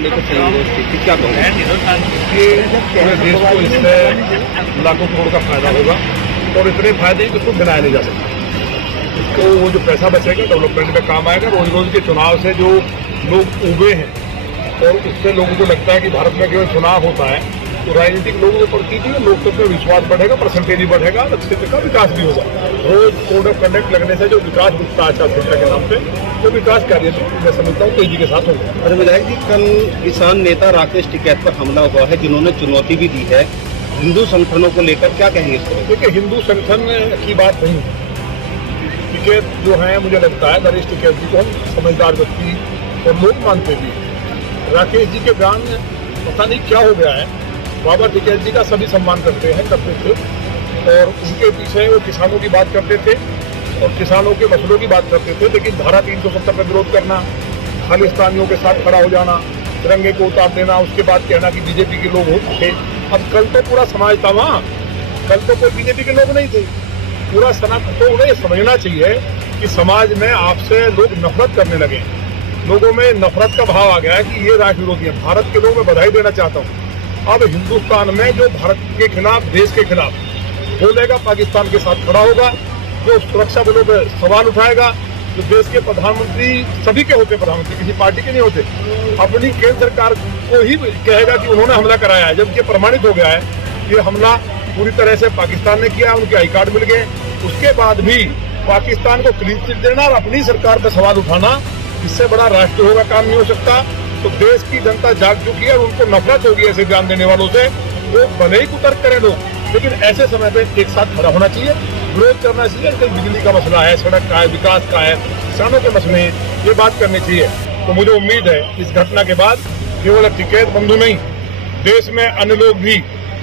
को लेकर चल रही स्थिति क्या कहोगे? ये पूरे देश को इससे लाखों करोड़ का फायदा होगा और इतने फायदे कि इसको गिनाया नहीं जा सकता। इसको वो जो पैसा बचेगा डेवलपमेंट में काम आएगा। रोज रोज के चुनाव से जो लोग उबे हैं और उससे लोगों को लगता है कि भारत में केवल चुनाव होता है, तो राजनीतिक लोगों के प्रति भी लोकतंत्र में विश्वास बढ़ेगा, परसेंटेज भी बढ़ेगा और क्षेत्र का विकास भी होगा। रोज कोड ऑफ कंडक्ट लगने से जो विकास रुकता आचार संहिता के नाम पे, वो विकास कार्य तो मैं समझता हूँ तेजी के साथ होगा। अरे विधायक जी, कल किसान नेता राकेश टिकैत पर हमला हुआ है, जिन्होंने चुनौती भी दी है हिंदू संगठनों को लेकर, क्या कहेंगे इस पर? देखिए, हिंदू संगठन की बात नहीं है। टिकैत जो है, मुझे लगता है नरेश टिकैत जी को हम समझदार व्यक्ति और लोग मानते भी। राकेश जी के बयान पता नहीं क्या हो गया है। बाबा टिकैत जी का सभी सम्मान करते थे और उनके पीछे वो किसानों की बात करते थे और किसानों के मसलों की बात करते थे, लेकिन धारा 370 का विरोध करना, खालिस्तानियों के साथ खड़ा हो जाना, तिरंगे को उतार देना, उसके बाद कहना कि बीजेपी के लोग हो थे। अब कल तो पूरा समाज था वहाँ, कल तो कोई बीजेपी के लोग नहीं थे। पूरा सनातन, तो उन्हें समझना चाहिए कि समाज में आपसे लोग नफरत करने लगे, लोगों में नफरत का भाव आ गया है कि ये राष्ट्र विरोधी है। भारत के लोग मैं बधाई देना चाहता हूँ। अब हिंदुस्तान में जो भारत के खिलाफ, देश के खिलाफ बोलेगा, पाकिस्तान के साथ खड़ा होगा, जो सुरक्षा बलों पर सवाल उठाएगा, जो देश के प्रधानमंत्री सभी के होते, प्रधानमंत्री किसी पार्टी के नहीं होते, अपनी केंद्र सरकार को ही कहेगा कि उन्होंने हमला कराया है, जबकि प्रमाणित हो गया है कि हमला पूरी तरह से पाकिस्तान ने किया, उनके आई कार्ड मिल गए। उसके बाद भी पाकिस्तान को क्लीन चिट देना और अपनी सरकार पर सवाल उठाना, इससे बड़ा राष्ट्रद्रोह का काम नहीं हो सकता। तो देश की जनता जाग चुकी है और उनको नफरत होगी ऐसे बयान देने वालों से। वो भले ही कुतर्क करें लोग, लेकिन ऐसे समय पे एक साथ खड़ा होना चाहिए, विरोध करना चाहिए। कहीं बिजली का मसला है, सड़क का है, विकास का है, किसानों के मसले हैं, ये बात करनी चाहिए। तो मुझे उम्मीद है इस घटना के बाद केवल टिकैत बंधु नहीं, देश में अन्य लोग भी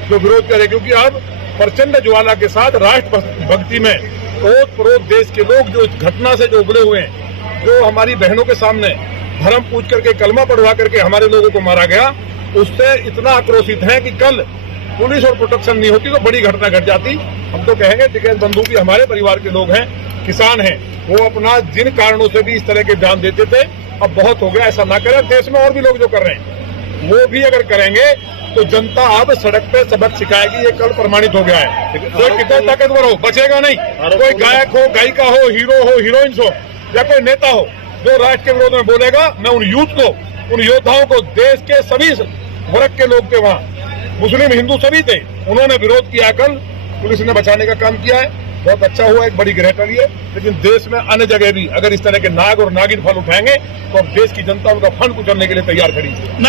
जो विरोध करें, क्योंकि अब प्रचंड ज्वाला के साथ राष्ट्र भक्ति में ओत प्रोत देश के लोग जो इस घटना से जो उबले हुए हैं, जो हमारी बहनों के सामने धर्म पूछ करके, कलमा पढ़वा करके हमारे लोगों को मारा गया, उससे इतना आक्रोशित है कि कल पुलिस और प्रोटेक्शन नहीं होती तो बड़ी घटना घट जाती। हम तो कहेंगे टिकैत बंधु भी हमारे परिवार के लोग हैं, किसान हैं, वो अपना जिन कारणों से भी इस तरह के बयान देते थे, अब बहुत हो गया, ऐसा ना करें। देश में और भी लोग जो कर रहे हैं वो भी अगर करेंगे तो जनता अब सड़क पे सबक सिखाएगी। ये कल प्रमाणित हो गया है। कोई कितना ताकतवर हो, बचेगा नहीं। कोई गायक हो, गायिका हो, हीरो हो, हीरोइंस हो या कोई नेता हो जो राष्ट्र के विरोध में बोलेगा, मैं उन यूथ को, उन योद्धाओं को, देश के सभी वर्ग के लोग थे वहाँ, मुस्लिम हिंदू सभी थे, उन्होंने विरोध किया। कल पुलिस ने बचाने का काम किया है, बहुत अच्छा हुआ, एक बड़ी ग्रह टली है। लेकिन देश में अन्य जगह भी अगर इस तरह के नाग और नागिन फल उठाएंगे तो अब देश की जनता उनका फंड कुचलने के लिए तैयार खड़ी है।